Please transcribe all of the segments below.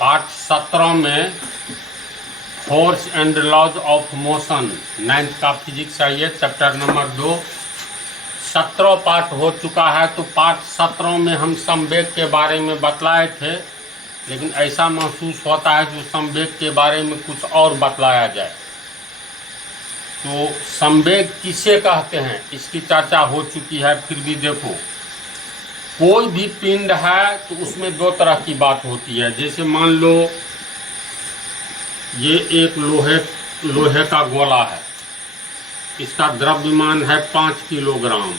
Part 17 में force and laws of motion 9th का physics है, ये चैप्टर नंबर 2। 17 पार्ट हो चुका है, तो पार्ट 17 में हम संवेग के बारे में बतलाए थे, लेकिन ऐसा महसूस होता है जो संवेग के बारे में कुछ और बतलाया जाए। तो संवेग किसे कहते हैं इसकी चर्चा हो चुकी है। फिर भी देखो, कोई भी पिंड है तो उसमें दो तरह की बात होती है। जैसे मान लो ये एक लोहे का गोला है, इसका द्रव्यमान है 5 किलोग्राम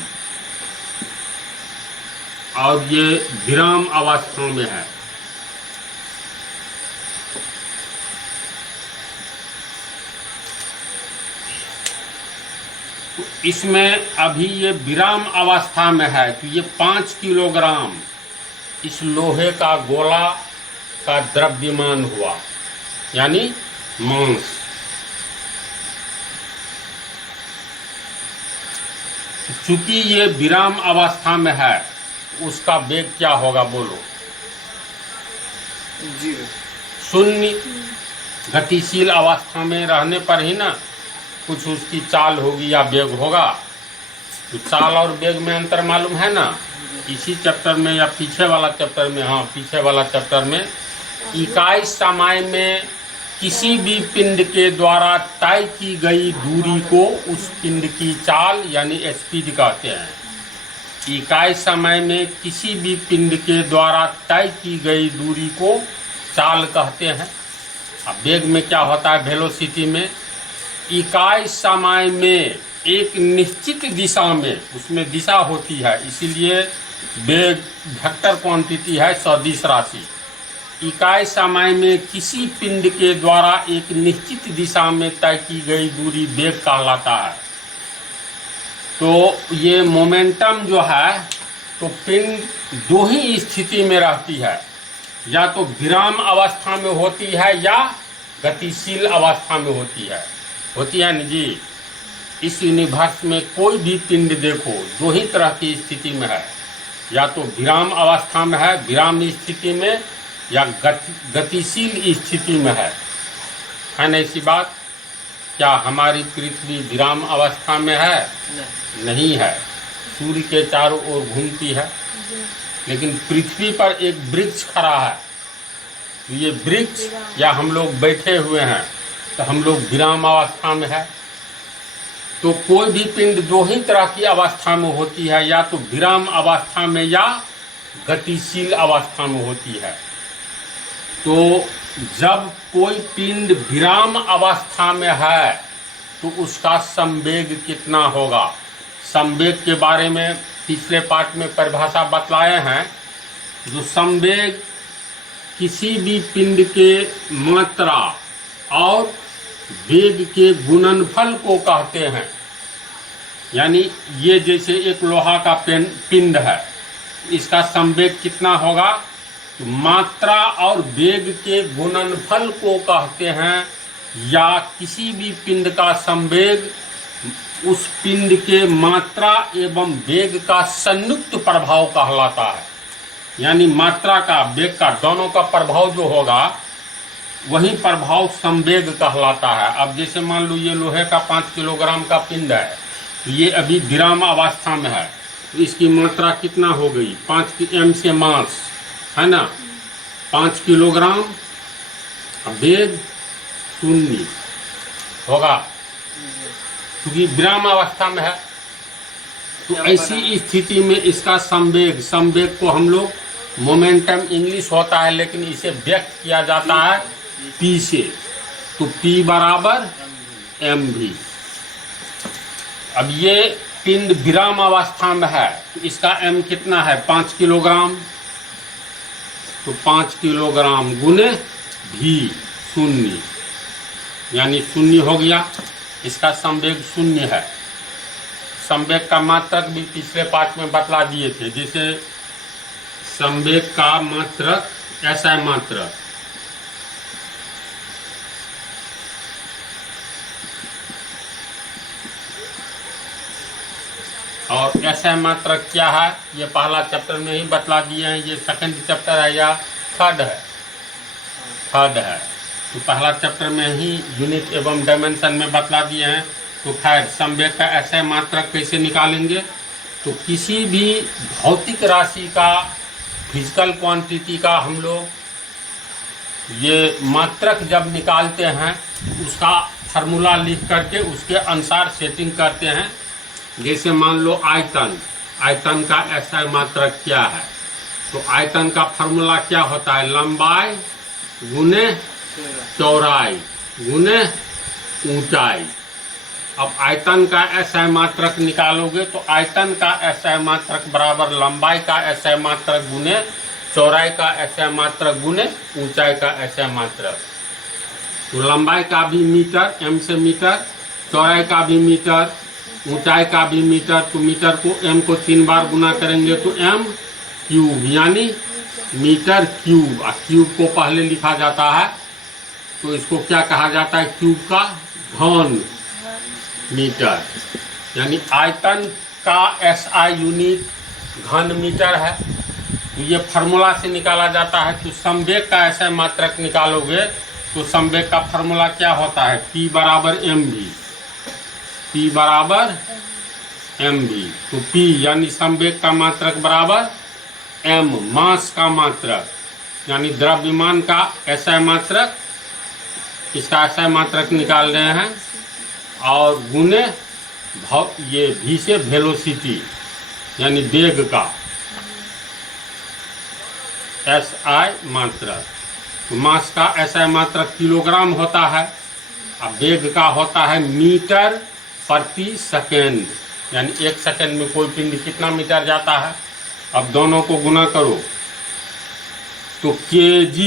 और ये विराम अवस्था में है। तो इसमें अभी ये विराम अवस्था में है, तो ये 5 किलोग्राम इस लोहे का गोला का द्रव्यमान हुआ, यानी मास। चूंकि ये विराम अवस्था में है, उसका वेग क्या होगा बोलो? 0। शून्य। गतिशील अवस्था में रहने पर ही ना कुछ उसकी चाल होगी या वेग होगा। तो चाल और वेग में अंतर मालूम है ना। इसी चैप्टर में या पीछे वाला चैप्टर में, हाँ पीछे वाला चैप्टर में, इकाई समय में किसी भी पिंड के द्वारा तय की गई दूरी को उस पिंड की चाल यानी स्पीड कहते हैं। इकाई समय में किसी भी पिंड के द्वारा तय की गई दूरी को चाल कहते हैं। अब वेग में क्या होता है? वेलोसिटी में इकाई समय में एक निश्चित दिशा में, उसमें दिशा होती है, इसीलिए वेग वेक्टर क्वांटिटी है, सदिश राशि। इकाई समय में किसी पिंड के द्वारा एक निश्चित दिशा में तय की गई दूरी वेग कहलाता है। तो ये मोमेंटम जो है, तो पिंड दो ही स्थिति में रहती है, या तो विराम अवस्था में होती है या गतिशील अवस्था में होती है ना जी। इस यूनिवर्स में कोई भी पिंड देखो, दो ही तरह की स्थिति में है, या तो विराम अवस्था में है, विराम स्थिति में, या गतिशील स्थिति में है ना ऐसी बात? क्या हमारी पृथ्वी विराम अवस्था में है? नहीं है। सूर्य के चारों ओर घूमती है, लेकिन पृथ्वी पर एक वृक्ष खड़ा है। तो ये वृक्ष या हम लोग बैठे हुए हैं, तो हम लोग विराम अवस्था में है। तो कोई भी पिंड दो ही तरह की अवस्था में होती है, या तो विराम अवस्था में या गतिशील अवस्था में होती है। तो जब कोई पिंड विराम अवस्था में है, तो उसका संवेग कितना होगा? संवेग के बारे में पिछले पाठ में परिभाषा बतलाए हैं। जो संवेग किसी भी पिंड के मात्रा और वेग के गुणनफल को कहते हैं। यानी ये जैसे एक लोहा का पिंड है, इसका संवेग कितना होगा? तो मात्रा और वेग के गुणनफल को कहते हैं, या किसी भी पिंड का संवेग उस पिंड के मात्रा एवं वेग का संयुक्त प्रभाव कहलाता है। यानी मात्रा का, वेग का, दोनों का प्रभाव जो होगा वही प्रभाव संवेग कहलाता है। अब जैसे मान लो ये लोहे का 5 किलोग्राम का पिंड है, ये अभी विराम अवस्था में है, तो इसकी मात्रा कितना हो गई? 5 m से मास है ना, 5 किलोग्राम। वेग 0 होगा क्योंकि विराम अवस्था में है। तो ऐसी स्थिति में इसका संवेग को हम लोग मोमेंटम इंग्लिश होता है, लेकिन इसे व्यक्त किया जाता है P से। तो P बराबर mv। अब ये पिंड विराम अवस्था में है, तो इसका m कितना है? 5 किलोग्राम। तो 5 किलोग्राम गुने v 0, यानी 0 हो गया। इसका संवेग 0 है। संवेग का मात्रक भी पिछले पाठ में बतला दिए थे। जैसे संवेग का मात्रक ऐसा मात्रक, और ऐसा मात्रक क्या है, ये पहला चैप्टर में ही बतला दिए हैं। ये सेकंड चैप्टर है या थर्ड है? थर्ड है। तो पहला चैप्टर में ही यूनिट एवं डायमेंशन में बतला दिए हैं। तो खैर संवेग का SI मात्रक कैसे निकालेंगे, तो किसी भी भौतिक राशि का, फिजिकल क्वांटिटी का हम लोग ये मात्रक जब निकालते हैं उसका फार्मूला लिख करके उसके अनुसार सेटिंग करते हैं। जैसे मान लो आयतन, आयतन का SI मात्रक क्या है, तो आयतन का फार्मूला क्या होता है, लंबाई गुने चौड़ाई गुने ऊंचाई। अब आयतन का SI मात्रक निकालोगे तो आयतन का SI मात्रक बराबर लंबाई का SI मात्रक गुने चौड़ाई का SI मात्रक गुने ऊंचाई का SI मात्रक। तो लंबाई का भी मीटर, m से मीटर, चौड़ाई का भी मीटर, ऊंचाई का भी मीटर। तो मीटर को m को 3 बार गुना करेंगे तो m क्यूब, यानी मीटर क्यूब। और क्यूब को पहले लिखा जाता है तो इसको क्या कहा जाता है, क्यूब का घन मीटर। यानी आयतन का SI यूनिट घन मीटर है। तो ये फार्मूला से निकाला जाता है। तो संवेग का SI मात्रक निकालोगे तो संवेग का फार्मूला क्या होता है, P बराबर mv, P बराबर mv। तो P यानी संवेग का मात्रक बराबर m, मास का मात्रक यानी द्रव्यमान का SI मात्रक, इसका SI मात्रक निकाल रहे हैं, और गुने ये v से वेलोसिटी यानी वेग का SI मात्रक। तो मास का SI मात्रक किलोग्राम होता है, अब वेग का होता है मीटर प्रति सेकेंड, यानी 1 सेकेंड में कोई पिंड कितना मीटर जाता है। अब दोनों को गुना करो तो kg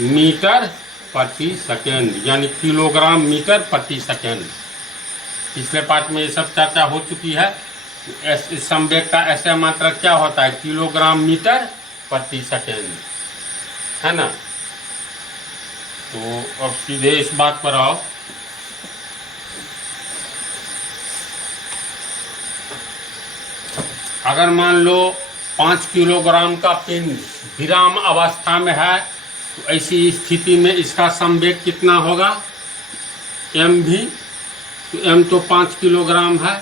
मीटर प्रति सेकेंड यानी किलोग्राम मीटर प्रति सेकेंड। पिछले पार्ट में ये सब चर्चा हो चुकी है। संवेग का SI मात्रक क्या होता है, किलोग्राम मीटर प्रति सेकेंड, है ना। तो अब सीधे इस बात पर आओ। अगर मान लो 5 किलोग्राम का पिंड विराम अवस्था में है तो ऐसी स्थिति में इसका संवेग कितना होगा, mv। तो m तो 5 किलोग्राम है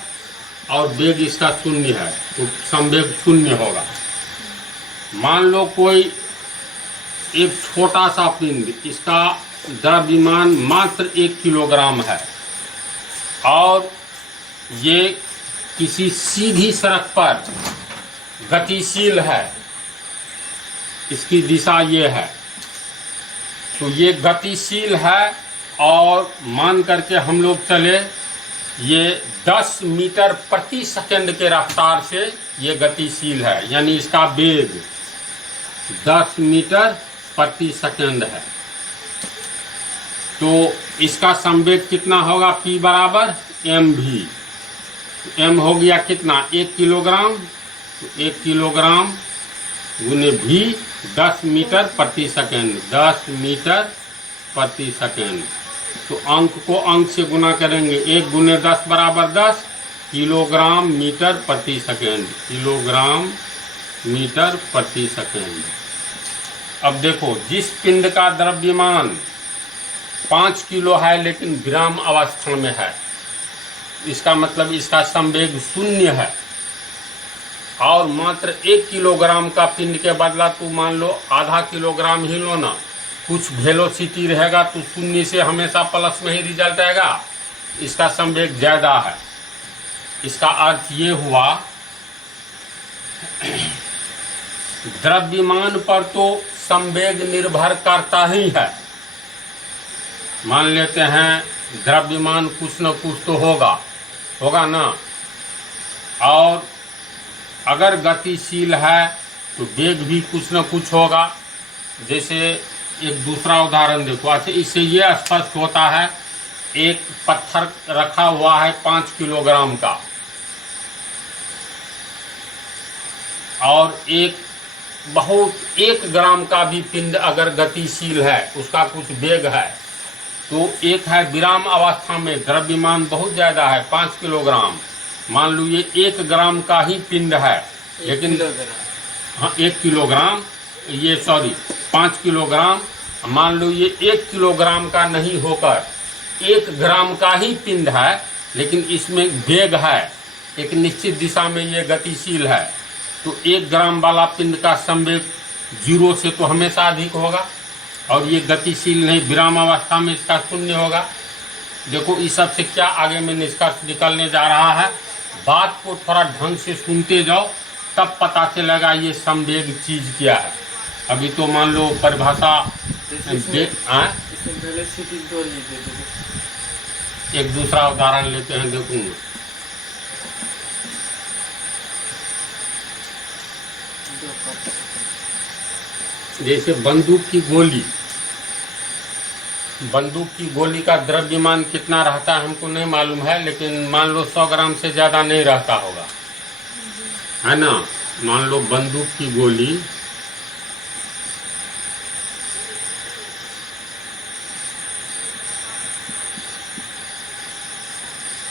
और वेग इसका 0 है, तो संवेग 0 होगा। मान लो कोई एक छोटा सा पिंड, इसका द्रव्यमान मात्र 1 किलोग्राम है और ये किसी सीधी सड़क पर गतिशील है, इसकी दिशा ये है। तो ये गतिशील है और मान करके हम लोग चले ये 10 मीटर प्रति सेकंड के रफ्तार से ये गतिशील है, यानी इसका वेग 10 मीटर प्रति सेकंड है। तो इसका संवेग कितना होगा, P बराबर mv। m हो गया कितना, 1 किलोग्राम। तो 1 किलोग्राम गुने v 10 मीटर प्रति सेकंड, 10 मीटर प्रति सेकंड। तो अंक को अंक से गुना करेंगे, 1 गुने 10 बराबर 10 किलोग्राम मीटर प्रति सेकंड, किलोग्राम मीटर प्रति सेकंड। अब देखो, जिस पिंड का द्रव्यमान 5 किलो है लेकिन विराम अवस्था में है, इसका मतलब इसका संवेग 0 है। और मात्र 1 किलोग्राम का पिंड के बदला तू मान लो आधा किलोग्राम ही लो ना, कुछ वेलोसिटी रहेगा तो 0 से हमेशा प्लस में ही रिजल्ट आएगा, इसका संवेग ज्यादा है। इसका अर्थ ये हुआ द्रव्यमान पर तो संवेग निर्भर करता ही है। मान लेते हैं द्रव्यमान कुछ न कुछ तो होगा ना, और अगर गतिशील है तो वेग भी कुछ न कुछ होगा। जैसे एक दूसरा उदाहरण देखो, अच्छा इससे ये स्पष्ट होता है, एक पत्थर रखा हुआ है 5 किलोग्राम का और एक 1 ग्राम का भी पिंड अगर गतिशील है, उसका कुछ वेग है, तो एक है विराम अवस्था में द्रव्यमान बहुत ज्यादा है 5 किलोग्राम, मान लो ये 1 ग्राम का ही पिंड है, लेकिन हाँ 1 किलोग्राम, ये सॉरी 5 किलोग्राम, मान लो ये 1 किलोग्राम का नहीं होकर 1 ग्राम का ही पिंड है, लेकिन इसमें वेग है, एक निश्चित दिशा में ये गतिशील है, तो 1 ग्राम वाला पिंड का संवेग 0 से तो हमेशा अधिक होगा, और ये गतिशील नहीं, विराम अवस्था में इसका 0 होगा। देखो इस सब से क्या आगे में निष्कर्ष निकलने जा रहा है, बात को थोड़ा ढंग से सुनते जाओ, तब पता चलेगा ये संवेग चीज क्या है। अभी तो मान लो परिभाषा एक दूसरा उदाहरण लेते हैं। देखो जैसे बंदूक की गोली का द्रव्यमान कितना रहता है हमको नहीं मालूम है, लेकिन मान लो 100 ग्राम से ज्यादा नहीं रहता होगा, है ना। मान लो बंदूक की गोली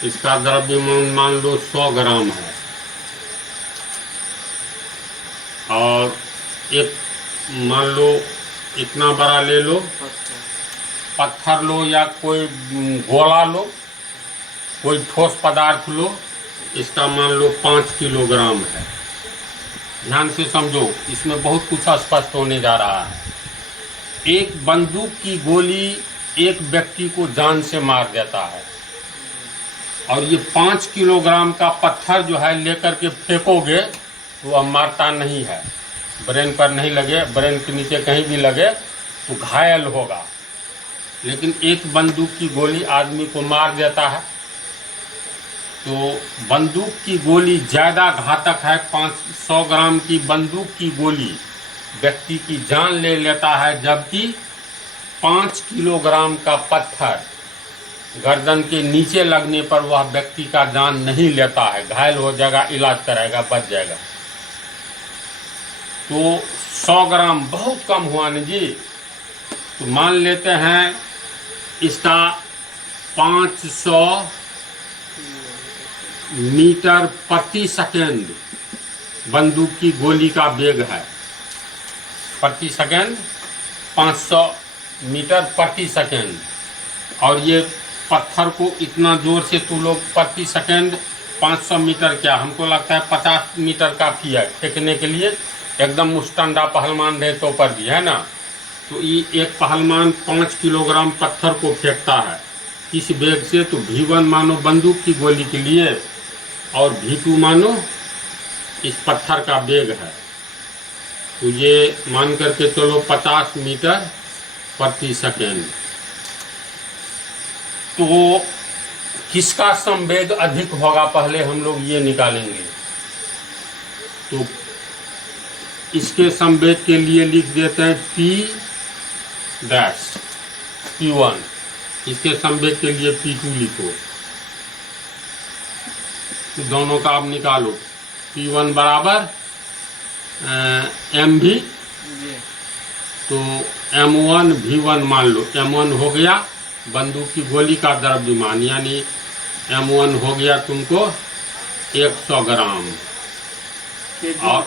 इसका द्रव्यमान मान लो 100 ग्राम है, और एक मान लो इतना बड़ा ले लो, पत्थर लो या कोई गोला लो, कोई ठोस पदार्थ लो, इसका मान लो 5 किलोग्राम है। ध्यान से समझो, इसमें बहुत कुछ स्पष्ट होने जा रहा है। एक बंदूक की गोली एक व्यक्ति को जान से मार देता है, और ये 5 किलोग्राम का पत्थर जो है लेकर के फेंकोगे तो वह मारता नहीं है, ब्रेन पर नहीं लगे, ब्रेन के नीचे कहीं भी लगे तो घायल होगा। लेकिन एक बंदूक की गोली आदमी को मार देता है। तो बंदूक की गोली ज़्यादा घातक है। 500 ग्राम की बंदूक की गोली व्यक्ति की जान ले लेता है, जबकि 5 किलोग्राम का पत्थर गर्दन के नीचे लगने पर वह व्यक्ति का जान नहीं लेता है, घायल हो जाएगा, इलाज कराएगा, बच जाएगा। तो 100 ग्राम बहुत कम हुआ ना जी। तो मान लेते हैं इसका 500 मीटर प्रति सेकेंड बंदूक की गोली का वेग है। प्रति सेकेंड 500 मीटर प्रति सेकेंड, और ये पत्थर को इतना जोर से तू लोग प्रति सेकेंड 500 मीटर, क्या हमको लगता है 50 मीटर काफ़ी है फेंकने के लिए, एकदम मुस्टंडा पहलवान रहे तो पर भी, है ना। तो ये एक पहलवान 5 किलोग्राम पत्थर को फेंकता है इस वेग से। तो V1 मानो बंदूक की गोली के लिए, और V2 मानो इस पत्थर का वेग है। तो ये मान करके चलो 50 मीटर प्रति सेकेंड। तो किसका संवेग अधिक होगा पहले हम लोग ये निकालेंगे। तो इसके संवेग के लिए लिख देते हैं P1, इसके संवेग के लिए P2 लिखो। तो दोनों का आप निकालो। P1 बराबर mv, तो m1 v1 मान लो। m1 हो गया बंदूक की गोली का द्रव्यमान, यानी m1 हो गया तुमको 100 ग्राम। और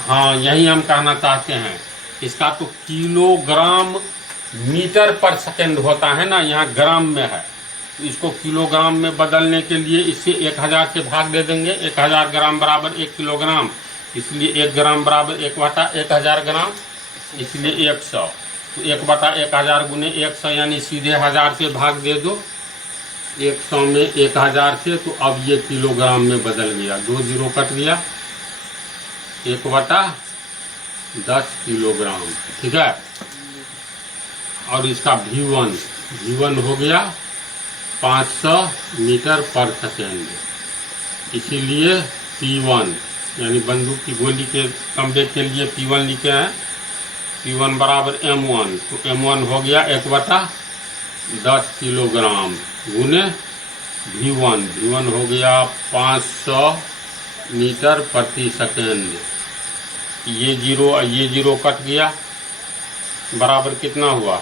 हाँ, यही हम कहना चाहते हैं। इसका तो किलोग्राम मीटर पर सेकेंड होता है ना, यहाँ ग्राम में है। तो इसको किलोग्राम में बदलने के लिए इसे 1000 से भाग दे देंगे। 1000 ग्राम बराबर 1 किलोग्राम, इसलिए 1 ग्राम बराबर 1/1000 ग्राम, इसलिए 100। तो 1/1000 गुने 100, यानी सीधे 1000 से भाग दे दो। 100 में 1000 से, तो अब ये किलोग्राम में बदल गया, 2 जीरो कट गया, 1/10 किलोग्राम, ठीक है। और इसका V1 हो गया 500 मीटर पर सेकेंड, इसीलिए P1 यानी बंदूक की गोली के संवेग के लिए P1 लिखे हैं। P1 बराबर M1, तो M1 हो गया 1/10 किलोग्राम गुने V1 हो गया 500 मीटर प्रति सेकेंड। ये जीरो कट गया, बराबर कितना हुआ,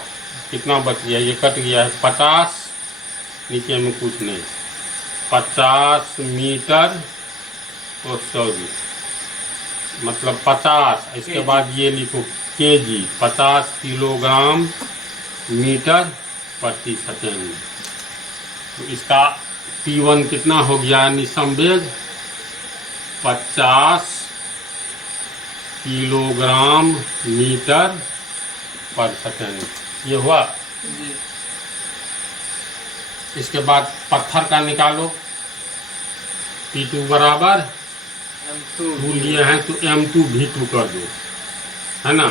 कितना बच गया, ये कट गया है 50, नीचे में कुछ नहीं, 50 मीटर और 100 मतलब 50। इसके बाद ये लिखो केजी 50 किलोग्राम मीटर प्रति सेकेंड। तो इसका P1 कितना हो गया, यानी संवेग 50 किलोग्राम मीटर पर सेकेंड। ये हुआ। इसके बाद पत्थर का निकालो। P2 बराबर टू लिए हैं तो M2 V2 कर दो, है ना।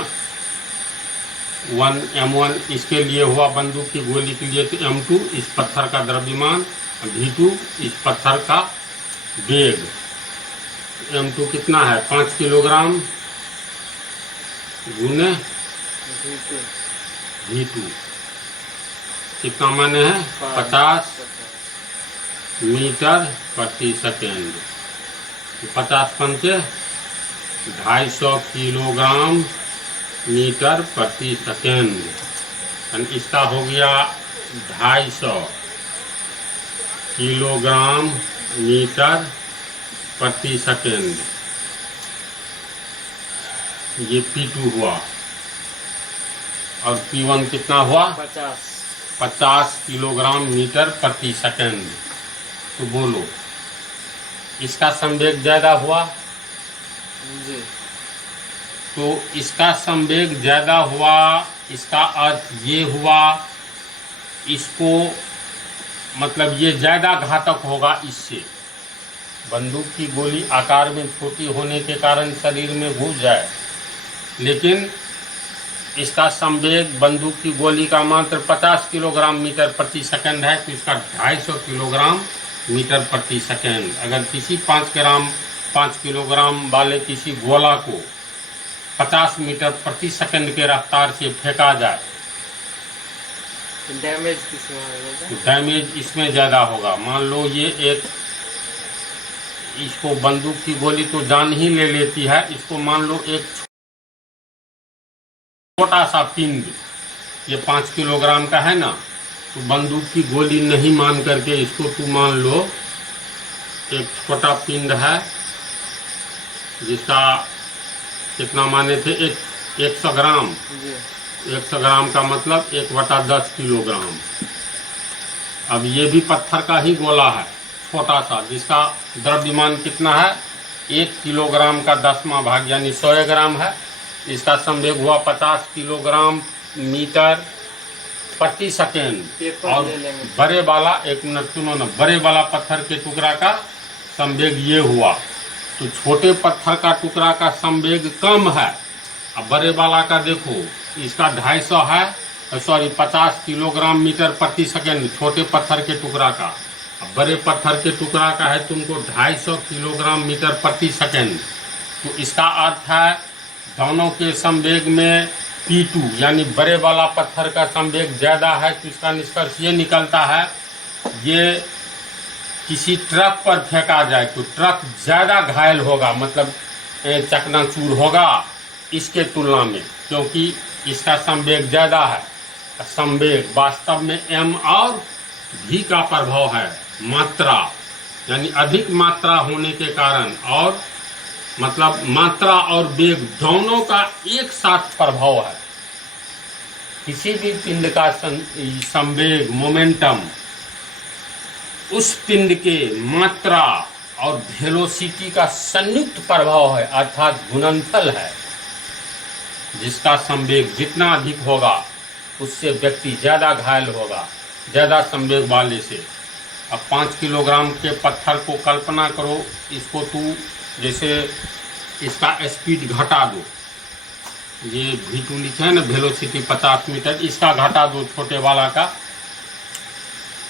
1 M1 इसके लिए हुआ, बंदूक की गोली के लिए, तो M2 इस पत्थर का द्रव्यमान, V2 इस पत्थर का वेग। M2 कितना है, 5 किलोग्राम गुने V2 कितना माने हैं, 50 मीटर प्रति सेकेंड। 50 पंचे 250 किलोग्राम मीटर प्रति सेकेंड। इसका हो गया 250 किलोग्राम मीटर प्रति सेकेंड। ये P2 हुआ। और P1 कितना हुआ, 50 किलोग्राम मीटर प्रति सेकेंड। तो बोलो इसका संवेग ज्यादा हुआ जी। तो इसका संवेग ज्यादा हुआ, इसका अर्थ ये हुआ, इसको मतलब ये ज्यादा घातक होगा इससे। बंदूक की गोली आकार में छोटी होने के कारण शरीर में घुस जाए, लेकिन इसका संवेग बंदूक की गोली का मात्र 50 किलोग्राम मीटर प्रति सेकंड है, तो इसका 250 किलोग्राम मीटर प्रति सेकंड। अगर किसी 5 किलोग्राम वाले किसी गोला को 50 मीटर प्रति सेकंड के रफ्तार से फेंका जाए तो डैमेज किसमें होगा? तो डैमेज इसमें ज़्यादा होगा। मान लो ये एक, इसको बंदूक की गोली तो जान ही ले लेती है, इसको मान लो एक छोटा सा पिंड, ये 5 किलोग्राम का है ना, तो बंदूक की गोली नहीं मान करके इसको तू मान लो एक छोटा पिंड है, जिसका कितना माने थे, 100 ग्राम। 100 ग्राम का मतलब 1/10 किलोग्राम। अब ये भी पत्थर का ही गोला है, छोटा सा, जिसका द्रव्यमान कितना है, 1 किलोग्राम का 10वां भाग यानी 100 ग्राम है। इसका संवेग हुआ 50 किलोग्राम मीटर प्रति सेकेंड। और बड़े वाला, एक मिनट सुनो ना, बड़े वाला पत्थर के टुकड़ा का संवेग ये हुआ, तो छोटे पत्थर का टुकड़ा का संवेग कम है। अब बड़े वाला का देखो, इसका 250 है, सॉरी 50 किलोग्राम मीटर प्रति सेकेंड छोटे पत्थर के टुकड़ा का। अब बड़े पत्थर के टुकड़ा का है तुमको 250 किलोग्राम मीटर प्रति सेकेंड। तो इसका अर्थ है दोनों के संवेग में P2 यानी बड़े वाला पत्थर का संवेग ज्यादा है, तो इसका निष्कर्ष ये निकलता है, ये किसी ट्रक पर फेंका जाए तो ट्रक ज्यादा घायल होगा, मतलब चकनाचूर होगा इसके तुलना में, क्योंकि इसका संवेग ज्यादा है। संवेग वास्तव में M और V का प्रभाव है, मात्रा यानी अधिक मात्रा होने के कारण, और मतलब मात्रा और वेग दोनों का एक साथ प्रभाव है। किसी भी पिंड का संवेग, मोमेंटम, उस पिंड के मात्रा और वेलोसिटी का संयुक्त प्रभाव है, अर्थात गुणनफल है। जिसका संवेग जितना अधिक होगा उससे व्यक्ति ज्यादा घायल होगा, ज्यादा संवेग वाले से। अब 5 किलोग्राम के पत्थर को कल्पना करो, इसको तू जैसे इसका स्पीड घटा दो, ये V2 लिखे है ना, वेलोसिटी 50 मीटर, इसका घटा दो छोटे वाला का।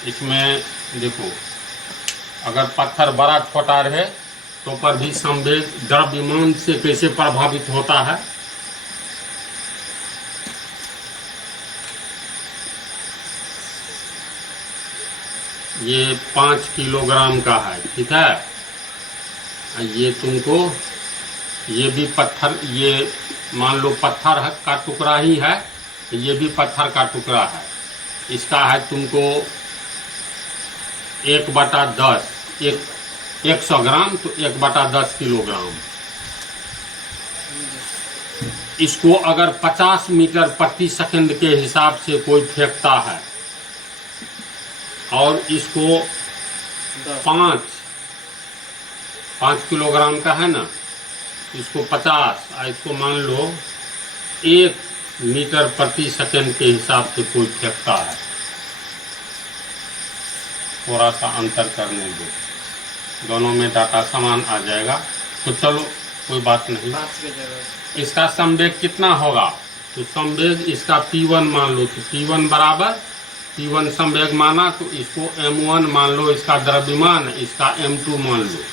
इसमें देखो, अगर पत्थर बड़ा छोटा रहे तो पर भी संवेग द्रव्यमान से कैसे प्रभावित होता है। ये 5 किलोग्राम का है, ठीक है। ये तुमको, ये भी पत्थर, ये मान लो पत्थर का टुकड़ा ही है, ये भी पत्थर का टुकड़ा है। इसका है तुमको 1/10, 100 ग्राम, तो 1/10 किलोग्राम। इसको अगर 50 मीटर प्रति सेकंड के हिसाब से कोई फेंकता है और इसको 5 किलोग्राम का है ना, इसको 50 और इसको मान लो 1 मीटर प्रति सेकंड के हिसाब से कोई फेंकता है, थोड़ा सा अंतर करने दो, दोनों में डाटा समान आ जाएगा। तो चलो कोई बात नहीं। इसका संवेग कितना होगा, तो संवेग इसका P1 मान लो, तो P1 बराबर P1 संवेग माना तो इसको M1 मान लो, इसका द्रव्यमान, इसका M2 मान लो,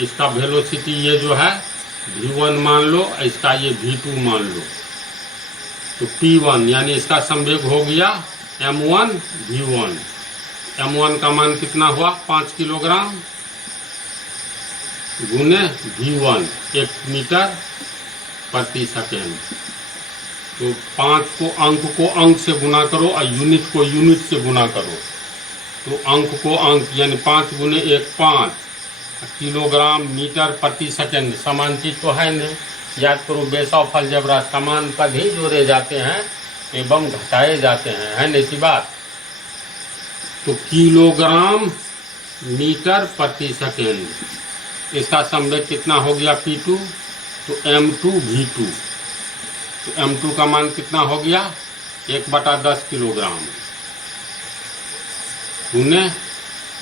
इसका वेलोसिटी ये जो है V1 मान लो, इसका ये V2 मान लो। तो P1 यानी इसका संवेग हो गया M1 V1। M1 का मान कितना हुआ, 5 किलोग्राम गुने V1 1 मीटर प्रति सेकेंड। तो 5 को अंक से गुना करो और यूनिट को यूनिट से गुना करो। तो अंक को अंक यानी 5 गुने 1 5 किलोग्राम मीटर प्रति सेकेंड। समान चीज तो है नहीं, याद करो बेसव अलजेब्रा समान पद ही जोड़े जाते हैं एवं घटाए जाते हैं, है ना ऐसी बात। तो किलोग्राम मीटर प्रति सेकेंड, इसका संवेग कितना हो गया P2, तो M2 V2। तो M2 का मान कितना हो गया 1/10 किलोग्राम गुने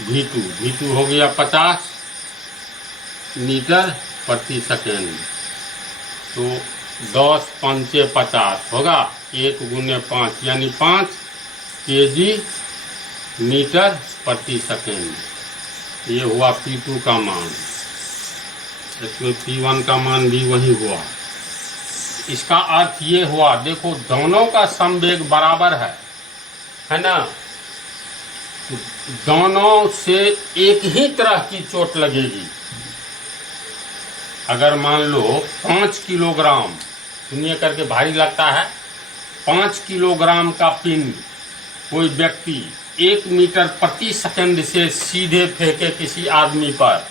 V2। V2 हो गया 50 मीटर प्रति सेकेंड। तो 10 5 50 होगा, 1 गुने 5 यानी 5 केजी मीटर प्रति सेकेंड। ये हुआ P2 का मान, इसमें P1 का मान भी वही हुआ। इसका अर्थ ये हुआ, देखो दोनों का संवेग बराबर है ना, दोनों से एक ही तरह की चोट लगेगी। अगर मान लो 5 किलोग्राम, सुनिए करके भारी लगता है, 5 किलोग्राम का पिंड कोई व्यक्ति 1 मीटर प्रति सेकंड से सीधे फेंके किसी आदमी पर,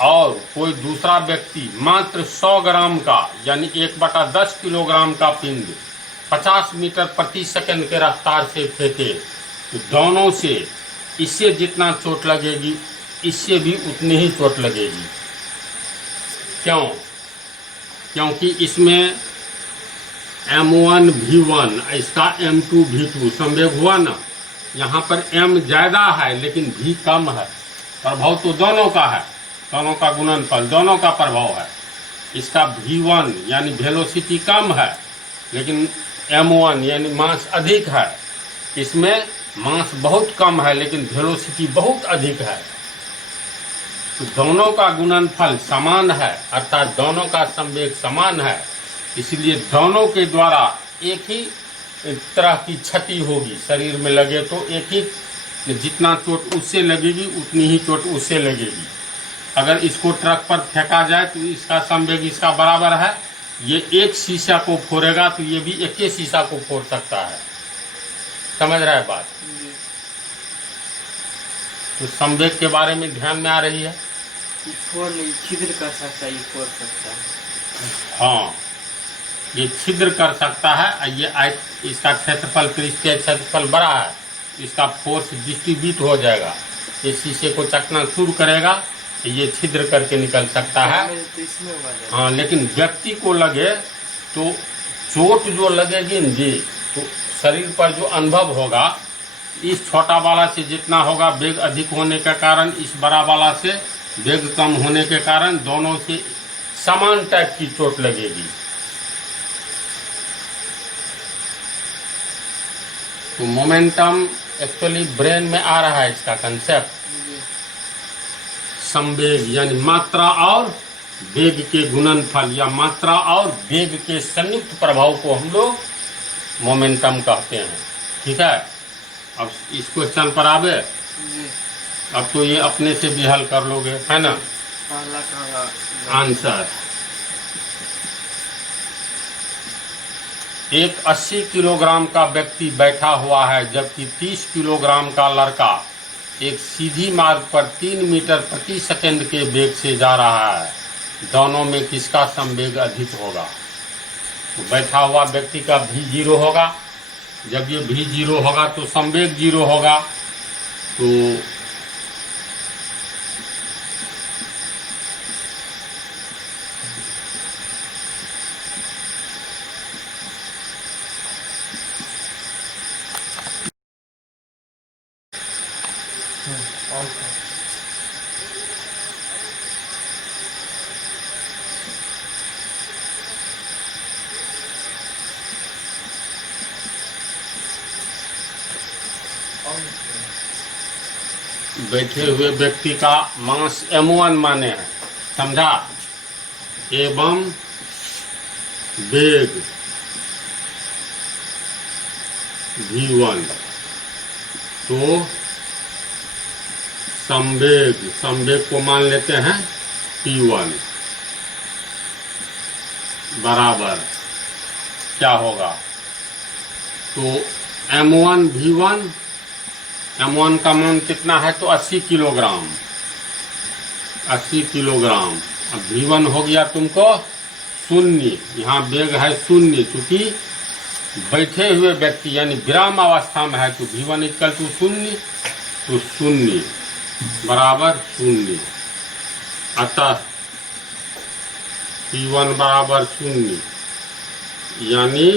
और कोई दूसरा व्यक्ति मात्र 100 ग्राम का यानी 1/10 किलोग्राम का पिंड 50 मीटर प्रति सेकंड के रफ्तार से फेंके, तो दोनों से इससे जितना चोट लगेगी इससे भी उतनी ही चोट लगेगी। क्यों? क्योंकि इसमें M1 V1 इसका M2 V2 संवेग हुआ ना, यहाँ पर M ज्यादा है लेकिन V कम है। प्रभाव तो दोनों का है, दोनों का गुणनफल, दोनों का प्रभाव है। इसका V1 यानी वेलोसिटी कम है लेकिन M1 यानी मास अधिक है। इसमें मास बहुत कम है लेकिन वेलोसिटी बहुत अधिक है। तो दोनों का गुणनफल समान है, अर्थात दोनों का संवेग समान है, इसलिए दोनों के द्वारा एक ही तरह की क्षति होगी। शरीर में लगे तो एक ही, जितना चोट उससे लगेगी उतनी ही चोट उससे लगेगी। अगर इसको ट्रक पर फेंका जाए तो इसका संवेग इसका बराबर है, ये एक शीशा को फोड़ेगा तो ये भी एक ही शीशा को फोड़ सकता है। समझ रहा है बात? तो संवेग के बारे में ध्यान में आ रही है। छिद्र कर सकता है, ये फोड़ सकता है। हाँ, ये छिद्र कर सकता है। ये इसका क्षेत्रफल, पृष्ठीय क्षेत्रफल बड़ा है, इसका फोर्स डिस्ट्रीब्यूट हो जाएगा, ये शीशे को चकनाचूर करेगा, ये छिद्र करके निकल सकता है। हाँ, लेकिन व्यक्ति को लगे तो चोट जो लगेगी जी, तो शरीर पर जो अनुभव होगा इस छोटा वाला से जितना होगा, वेग अधिक होने के कारण इस बड़ा वाला से वेग कम होने के कारण दोनों से समान टाइप की चोट लगेगी। तो मोमेंटम एक्चुअली ब्रेन में आ रहा है इसका कंसेप्ट। संवेग यानी मात्रा और वेग के गुणनफल या मात्रा और वेग के संयुक्त प्रभाव को हम लोग मोमेंटम कहते हैं। ठीक है, अब इस क्वेश्चन पर आवे, अब तो ये अपने से भी हल कर लोगे, है ना। आंसर, एक 80 किलोग्राम का व्यक्ति बैठा हुआ है जबकि 30 किलोग्राम का लड़का एक सीधी मार्ग पर 3 मीटर प्रति सेकंड के वेग से जा रहा है। दोनों में किसका संवेग अधिक होगा? तो बैठा हुआ व्यक्ति का भी जीरो होगा। जब ये भी जीरो होगा तो संवेग जीरो होगा। तो बैठे हुए व्यक्ति का मास m1 माने है, समझा, एवं वेग v1, तो संवेग को मान लेते हैं p1 बराबर क्या होगा, तो m1 v1, m1 का मान कितना है तो 80 किलोग्राम, 80 किलोग्राम। अब v1 हो गया तुमको 0, यहाँ वेग है 0, क्योंकि बैठे हुए व्यक्ति यानी विराम अवस्था में है, तो v1 इक्वल टू 0, तो 0 बराबर 0, अतः p1 बराबर 0, यानी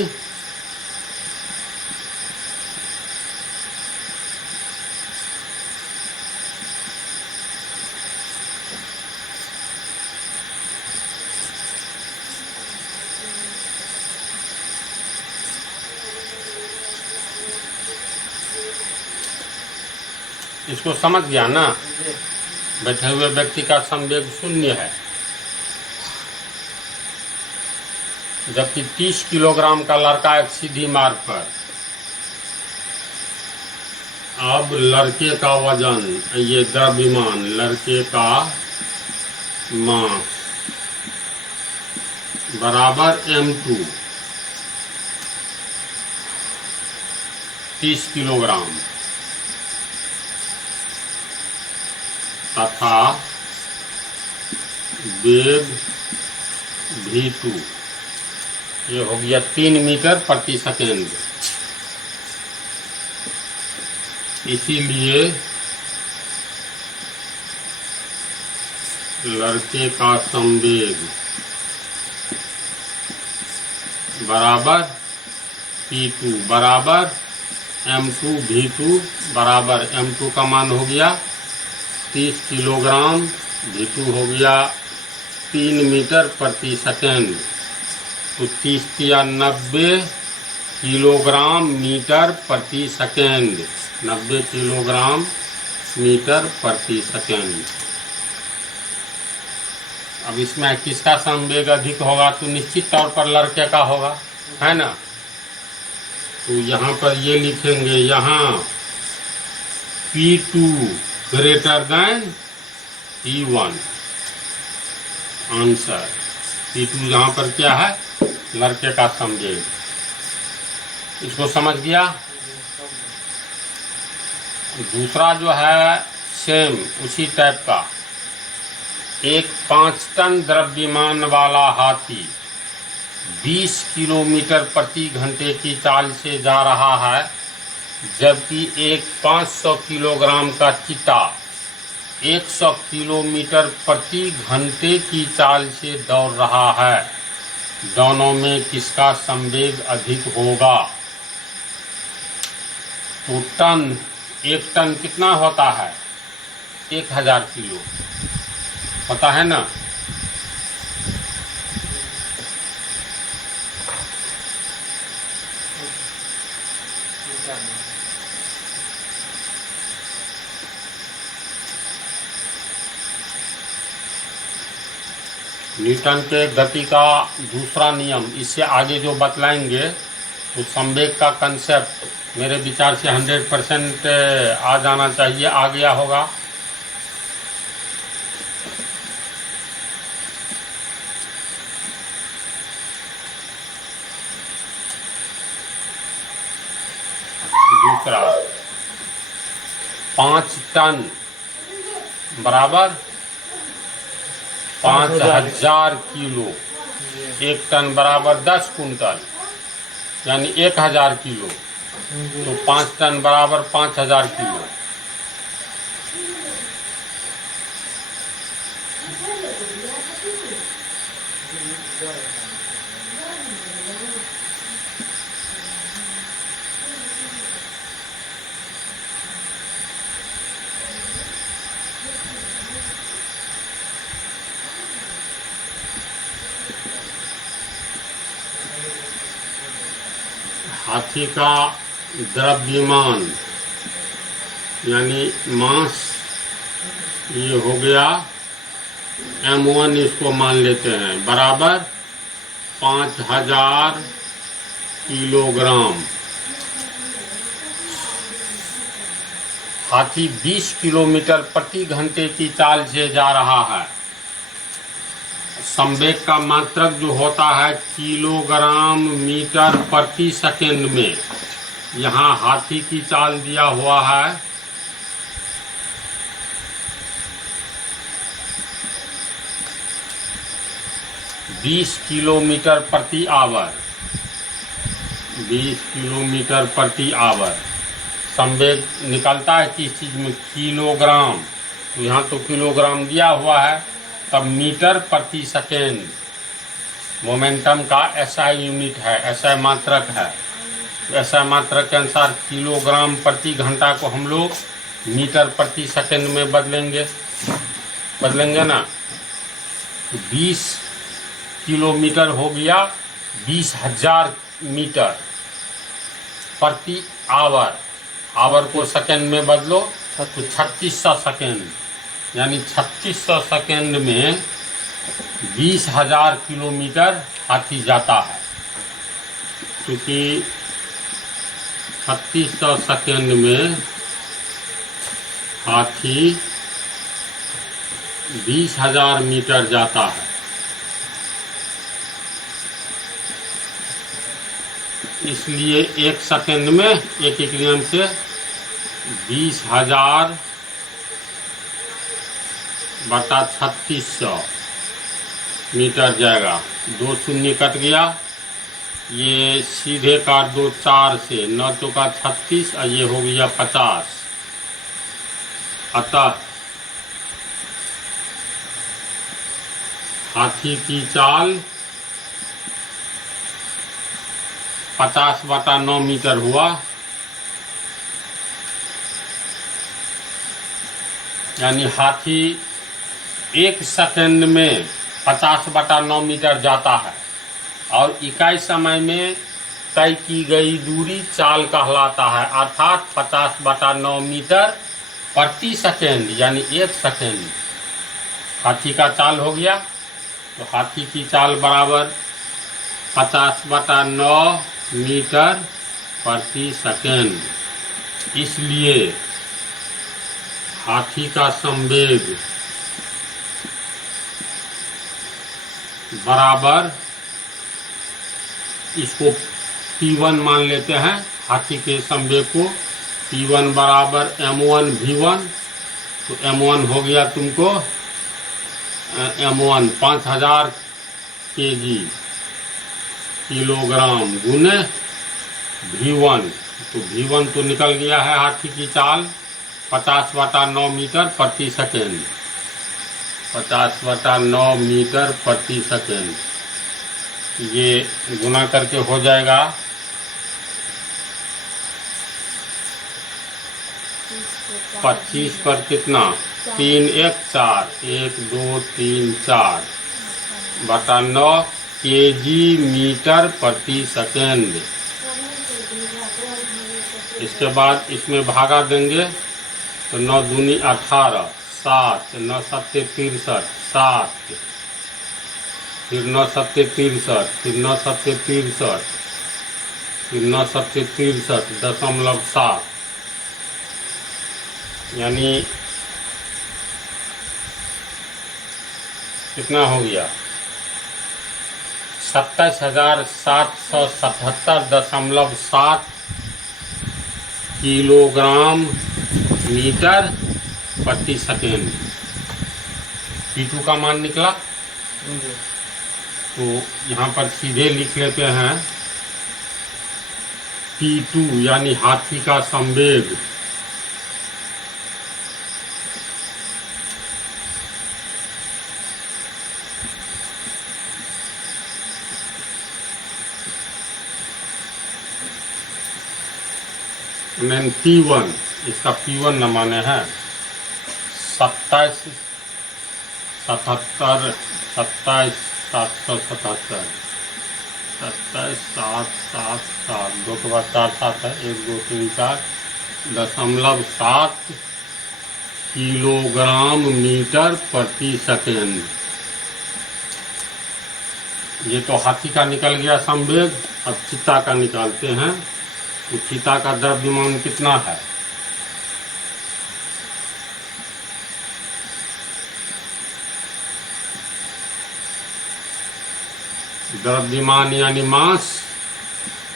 इसको समझ गया ना, बैठे हुए व्यक्ति का संवेग 0 है, जबकि 30 किलोग्राम का लड़का एक सीधी मार्ग पर। अब लड़के का वजन, ये द्रव्यमान, लड़के का मास बराबर m2, 30 किलोग्राम, तथा वेग v2, ये हो गया 3 मीटर प्रति सेकेंड। इसीलिए लड़के का संवेग बराबर p2 बराबर m2 v2 बराबर m2 का मान हो गया 30 किलोग्राम, v2 हो गया 3 मीटर प्रति सेकेंड, तो 30 या 90 किलोग्राम मीटर प्रति सेकेंड, 90 किलोग्राम मीटर प्रति सेकेंड। अब इसमें किसका संवेग अधिक होगा तो निश्चित तौर पर लड़के का होगा, है ना। तो यहाँ पर ये लिखेंगे, यहाँ P2 greater than P1, answer P2 यहाँ पर क्या है, लड़के का संवेग। इसको समझ गया। दूसरा जो है सेम उसी टाइप का, एक 5 टन द्रव्यमान वाला हाथी 20 किलोमीटर प्रति घंटे की चाल से जा रहा है, जबकि एक 500 किलोग्राम का चीता 100 किलोमीटर प्रति घंटे की चाल से दौड़ रहा है। दोनों में किसका संवेग अधिक होगा। तो टन, 1 टन कितना होता है, 1000 किलो, पता है ना। न्यूटन के गति का दूसरा नियम, इससे आगे जो बतलाएंगे, तो संवेग का कंसेप्ट मेरे विचार से 100% आ जाना चाहिए, आ गया होगा। दूसरा 5 टन बराबर 5000 किलो, जी 1 टन बराबर 10 कुंटल, यानी 1000 किलो। जी तो 5 टन बराबर 5000 किलो। हाथी का द्रव्यमान यानी मास, ये हो गया M1, इसको मान लेते हैं बराबर 5000 किलोग्राम। हाथी 20 किलोमीटर प्रति घंटे की चाल से जा रहा है। संवेग का मात्रक जो होता है किलोग्राम मीटर प्रति सेकंड में, यहाँ हाथी की चाल दिया हुआ है 20 किलोमीटर प्रति आवर। 20 किलोमीटर प्रति आवर संवेग निकलता है किस चीज़ में? किलोग्राम। तो यहाँ तो किलोग्राम दिया हुआ है, तब मीटर प्रति सेकेंड मोमेंटम का SI यूनिट है, SI मात्रक है। तो SI मात्रक के अनुसार किलोग्राम प्रति घंटा को हम लोग मीटर प्रति सेकेंड में बदलेंगे ना। तो 20 किलोमीटर हो गया 20,000 मीटर प्रति आवर। आवर को सेकेंड में बदलो तो 3600 सेकेंड, यानी 3600 सेकेंड में 20,000 किलोमीटर हाथी जाता है। क्योंकि 3600 सेकेंड में हाथी 20,000 मीटर जाता है। इसलिए 1 सेकेंड में एक नियम से 20,000 बटा 3600 मीटर जाएगा। 2 शून्य कट गया, ये सीधे काट दो 4 से, 9 चौका 36 और ये हो गया 50। अतः हाथी की चाल 50 बटा 9 मीटर हुआ, यानी हाथी 1 सेकंड में 50 बटा 9 मीटर जाता है। और इकाई समय में तय की गई दूरी चाल कहलाता है, अर्थात 50 बटा 9 मीटर प्रति सेकंड, यानी 1 सेकंड हाथी का चाल हो गया। तो हाथी की चाल बराबर 50 बटा 9 मीटर प्रति सेकंड। इसलिए हाथी का संवेग बराबर, इसको P1 मान लेते हैं, हाथी के संवेग को P1 बराबर M1 V1। तो M1 हो गया तुमको M1 5000 kg किलोग्राम गुने V1। तो V1 तो निकल गया है हाथी की चाल 50 बटा 9 मीटर प्रति सेकेंड। 50 बटा 9 मीटर प्रति सेकेंड, ये गुना करके हो जाएगा 25 पर कितना? 3 1 4 1 2 3 4 बटा 9 केजी मीटर प्रति सेकेंड। इसके बाद इसमें भागा देंगे तो 9 दूनी 18, 7 9 सत्ते 63, 7 फिर 9 सत्ते 63, फिर 9 सत्ते 63, फिर 9 सत्ते 63.7, यानी कितना हो गया? 27,777.7 किलोग्राम मीटर प्रति सेकेंड P2 का मान निकला। तो यहाँ पर सीधे लिख लेते हैं P2 यानी हाथी का संवेग। P1 इसका P1 न माने हैं 27 77 27 777 27 7 7 7 2 के बाद 4 7 है 1 2 3 4 .7 किलोग्राम मीटर प्रति सेकेंड। ये तो हाथी का निकल गया संवेग। अब चीता का निकालते हैं। तो चीता का द्रव्यमान कितना है? द्रव्यमान यानी मास,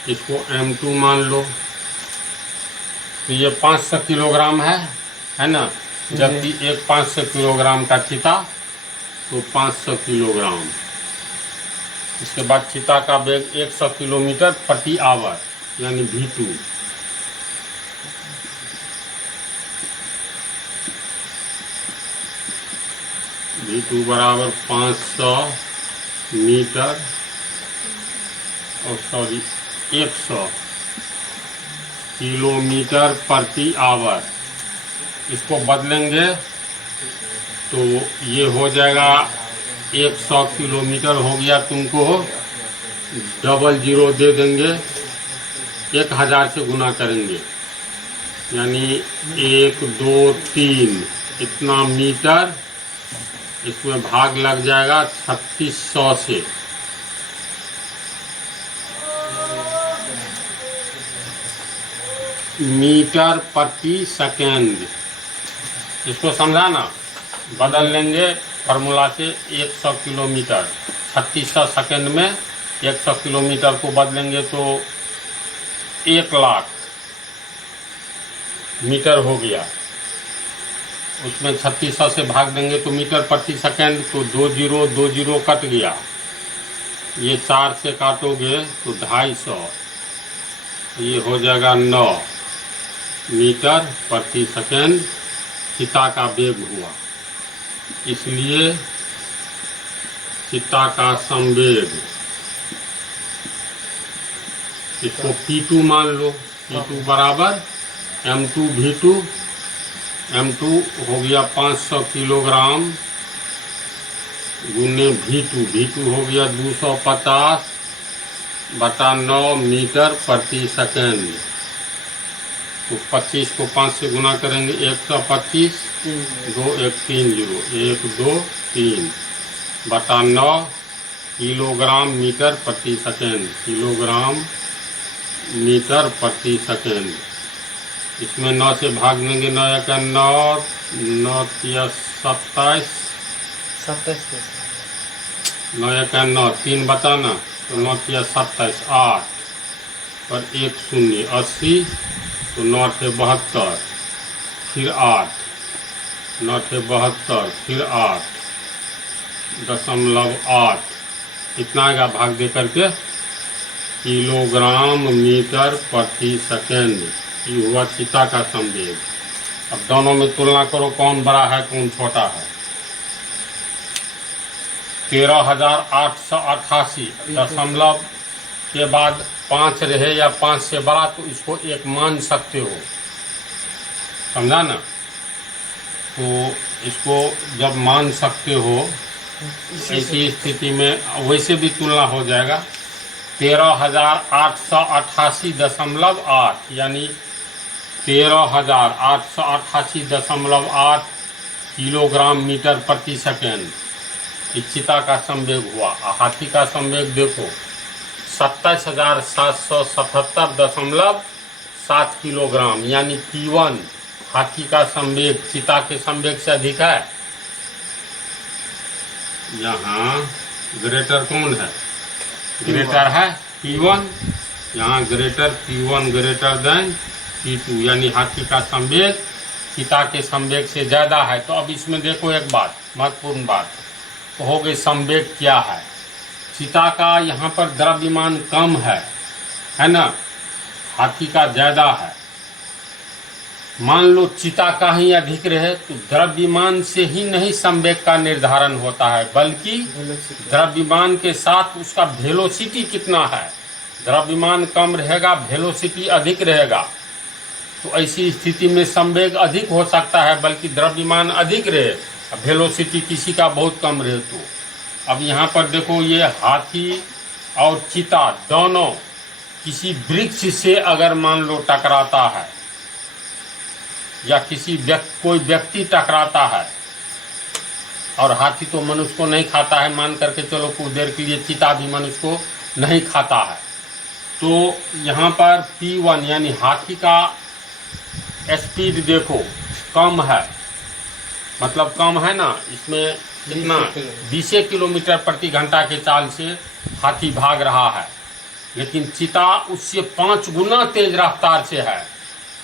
इसको M2 मान लो। तो ये 500 किलोग्राम है ना। जबकि एक 500 किलोग्राम का चीता, तो 500 किलोग्राम। इसके बाद चीता का वेग 100 किलोमीटर प्रति आवर यानी V2। V2 बराबर 500 मीटर और 100 किलोमीटर प्रति आवर। इसको बदलेंगे तो ये हो जाएगा 100 किलोमीटर हो गया। तुमको 00 दे देंगे, 1000 से गुना करेंगे यानी 1 2 3 इतना मीटर। इसमें भाग लग जाएगा 3600 से। मीटर प्रति सेकेंड। इसको समझाना, बदल लेंगे फार्मूला से 100 किलोमीटर 3600 सेकेंड में 100 किलोमीटर को बदलेंगे तो 1 लाख मीटर हो गया। उसमें 3600 से भाग देंगे तो मीटर प्रति सेकेंड, तो 20 कट गया। ये 4 से काटोगे तो 250, ये हो जाएगा 9 मीटर प्रति सेकेंड चीता का वेग हुआ। इसलिए चीता का संवेग, इसको P2 मान लो। P2 बराबर M2 V2। M2 हो गया 500 किलोग्राम गुने V2। V2 हो गया 250 बटा 9 मीटर प्रति सेकेंड। तो 25 को 5 से गुना करेंगे 125 2 1 3 0 1 2 3 बटा 9 किलोग्राम मीटर प्रति सेकेंड। किलोग्राम मीटर प्रति सेकेंड। इसमें 9 से भाग देंगे, 9 1 9 9 3 27 9 1 9 3 बताना तो 9 3 27 8 पर 1 0 80 तो 9 थे 72 फिर 8 9 थे 72 फिर 8 .8 इतना आएगा भाग दे करके किलोग्राम मीटर प्रति सेकेंड। ये हुआ चीता का संवेग। अब दोनों में तुलना करो, कौन बड़ा है कौन छोटा है। 13,888 दशमलव के बाद 5 रहे या 5 से बड़ा तो इसको 1 मान सकते हो, समझा ना। तो इसको जब मान सकते हो ऐसी स्थिति में वैसे भी तुलना हो जाएगा। 13,888.8 यानी 13,888.8 किलोग्राम मीटर प्रति सेकेंड चीता का संवेग हुआ। हाथी का संवेग देखो 27,777.7 किलोग्राम यानी P1 हाथी का संवेग चीता के संवेग से अधिक है। यहाँ ग्रेटर कौन है? ग्रेटर है P1। यहाँ greater P1 greater than P2 यानी हाथी का संवेग चीता के संवेग से ज्यादा है। तो अब इसमें देखो एक बात, महत्वपूर्ण बात, तो हो गई संवेग क्या है। चीता का यहाँ पर द्रव्यमान कम है ना, हाथी का ज़्यादा है। मान लो चीता का ही अधिक रहे तो द्रव्यमान से ही नहीं संवेग का निर्धारण होता है, बल्कि द्रव्यमान के साथ उसका वेलोसिटी कितना है। द्रव्यमान कम रहेगा, वेलोसिटी अधिक रहेगा, तो ऐसी स्थिति में संवेग अधिक हो सकता है, बल्कि द्रव्यमान अधिक रहे, वेलोसिटी किसी का बहुत कम रहे। तो अब यहाँ पर देखो, ये हाथी और चीता दोनों किसी वृक्ष से अगर मान लो टकराता है, या कोई व्यक्ति टकराता है, और हाथी तो मनुष्य को नहीं खाता है, मान करके चलो कुछ देर के लिए, चीता भी मनुष्य को नहीं खाता है, तो यहाँ पर P1 यानी हाथी का स्पीड देखो कम है, मतलब कम है ना, इसमें कितना 20 किलोमीटर प्रति घंटा के चाल से हाथी भाग रहा है, लेकिन चीता उससे 5 गुना तेज रफ्तार से है।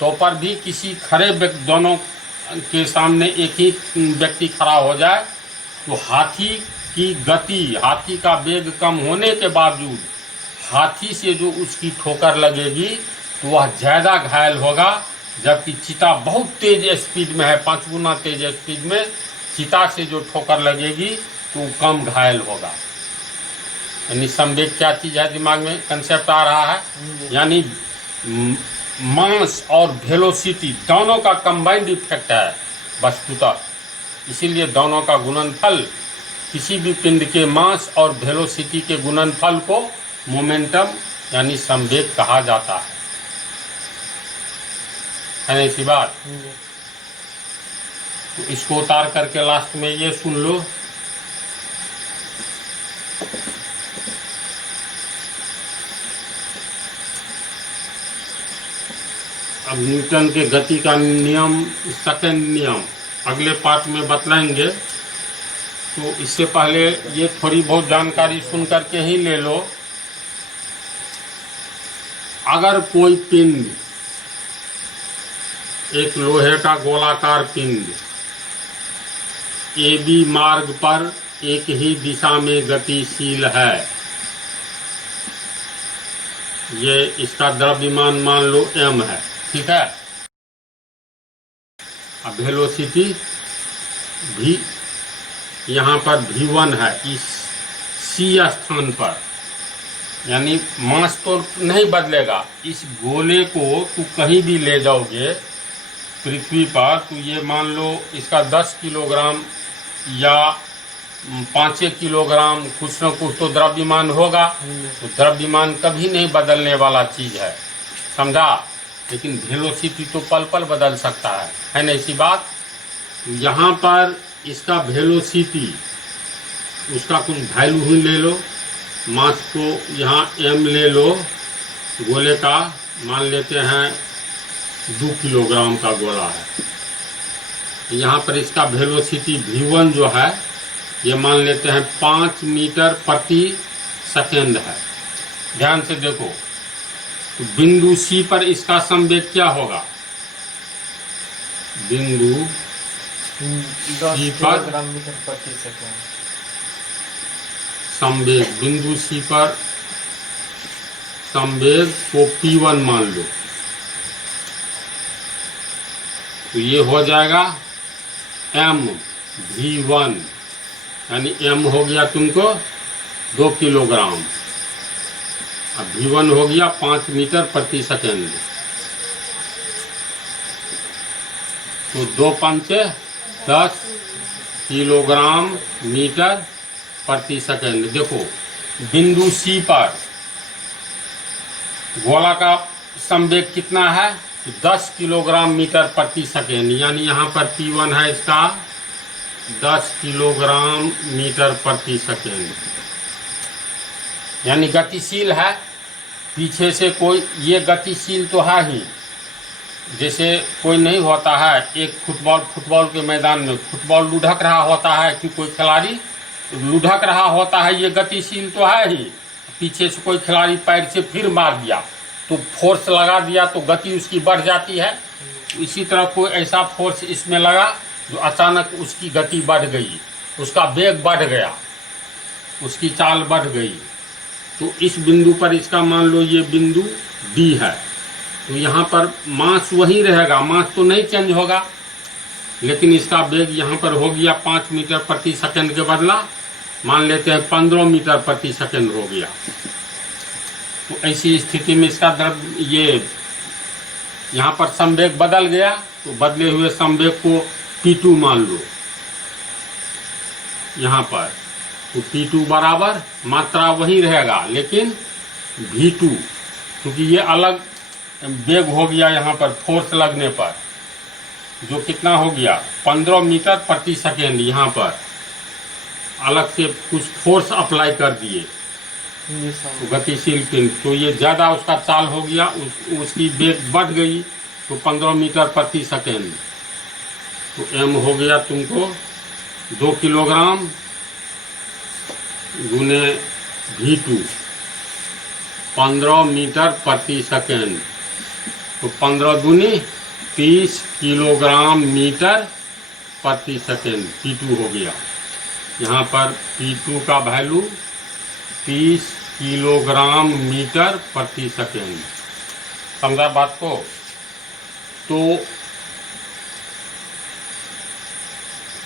तो पर भी किसी खड़े दोनों के सामने एक ही व्यक्ति खड़ा हो जाए तो हाथी की गति, हाथी का वेग कम होने के बावजूद हाथी से जो उसकी ठोकर लगेगी तो वह ज़्यादा घायल होगा, जबकि चीता बहुत तेज स्पीड में है, 5 गुना तेज स्पीड में चीता से जो ठोकर लगेगी तो कम घायल होगा। यानी संवेग क्या चीज़ है, दिमाग में कंसेप्ट आ रहा है। यानी मास और वेलोसिटी दोनों का कंबाइंड इफेक्ट है वस्तुतः, इसीलिए दोनों का गुणनफल, किसी भी पिंड के मास और वेलोसिटी के गुणनफल को मोमेंटम यानी संवेग कहा जाता है ना ऐसी बात। तो इसको उतार करके लास्ट में ये सुन लो, अब न्यूटन के गति का नियम, सेकंड नियम अगले पार्ट में बतलाएंगे। तो इससे पहले ये थोड़ी बहुत जानकारी सुन करके ही ले लो। अगर कोई पिंड, एक लोहे का गोलाकार पिंड AB मार्ग पर एक ही दिशा में गतिशील है, ये इसका द्रव्यमान मान लो m है, ठीक है। अब वेलोसिटी भी यहाँ पर V1 है इस C स्थान पर, यानी मास तो नहीं बदलेगा। इस गोले को तू कहीं भी ले जाओगे पृथ्वी पर, तो ये मान लो इसका 10 किलोग्राम या 5 किलोग्राम कुछ न कुछ तो द्रव्यमान होगा, तो द्रव्यमान कभी नहीं बदलने वाला चीज़ है, समझा। लेकिन वेलोसिटी तो पल पल बदल सकता है ना ऐसी बात। यहाँ पर इसका वेलोसिटी, उसका कुछ वैल्यू ही ले लो, मास को यहाँ m ले लो, गोले का मान लेते हैं 2 किलोग्राम का गोला है, यहाँ पर इसका वेलोसिटी V1 जो है ये मान लेते हैं 5 मीटर प्रति सेकेंड है। ध्यान से देखो, तो बिंदु C पर इसका संवेग क्या होगा, बिंदु C पर संवेग, बिंदु C पर संवेग को P1 मान लो, तो ये हो जाएगा m V1, यानी m हो गया तुमको 2 किलोग्राम, अब V1 हो गया 5 मीटर प्रति सेकेंड, तो 2 पंचे 10 किलोग्राम मीटर प्रति सेकेंड। देखो बिंदु C पर गोला का संवेग कितना है, 10 किलोग्राम मीटर प्रति सेकेंड, यानी यहाँ पर P1 है इसका 10 किलोग्राम मीटर प्रति सेकेंड, यानी गतिशील है। पीछे से कोई, ये गतिशील तो है ही, जैसे कोई नहीं होता है एक फुटबॉल के मैदान में फुटबॉल लुढ़क रहा होता है कि कोई खिलाड़ी लुढ़क रहा होता है, ये गतिशील तो है ही। पीछे से कोई खिलाड़ी पैर से फिर मार दिया तो फोर्स लगा दिया तो गति उसकी बढ़ जाती है। इसी तरह कोई ऐसा फोर्स इसमें लगा जो अचानक उसकी गति बढ़ गई, उसका वेग बढ़ गया, उसकी चाल बढ़ गई, तो इस बिंदु पर इसका मान लो ये बिंदु डी है, तो यहाँ पर मास वही रहेगा, मास तो नहीं चेंज होगा, लेकिन इसका वेग यहाँ पर हो गया 5 मीटर प्रति सेकंड के बदला मान लेते हैं 15 मीटर प्रति सेकंड हो गया। तो ऐसी स्थिति में इसका द्रव्य ये यहाँ पर संवेग बदल गया, तो बदले हुए संवेग को P2 मान लो यहाँ पर, तो P2 बराबर मात्रा वही रहेगा लेकिन V2, क्योंकि ये अलग वेग हो गया यहाँ पर फोर्स लगने पर, जो कितना हो गया 15 मीटर प्रति सेकेंड, यहाँ पर अलग से कुछ फोर्स अप्लाई कर दिए तो गतिशील पिंड, तो ये ज़्यादा उसका चाल हो गया, उसकी वेग बढ़ गई तो 15 मीटर प्रति सेकेंड, तो m हो गया तुमको 2 किलोग्राम गुने V2 15 मीटर प्रति सेकेंड, तो 15 दूनी 30 किलोग्राम मीटर प्रति सेकेंड P2 हो गया। यहाँ पर P2 का वैल्यू 30 किलोग्राम मीटर प्रति सेकेंड, समझा बात को। तो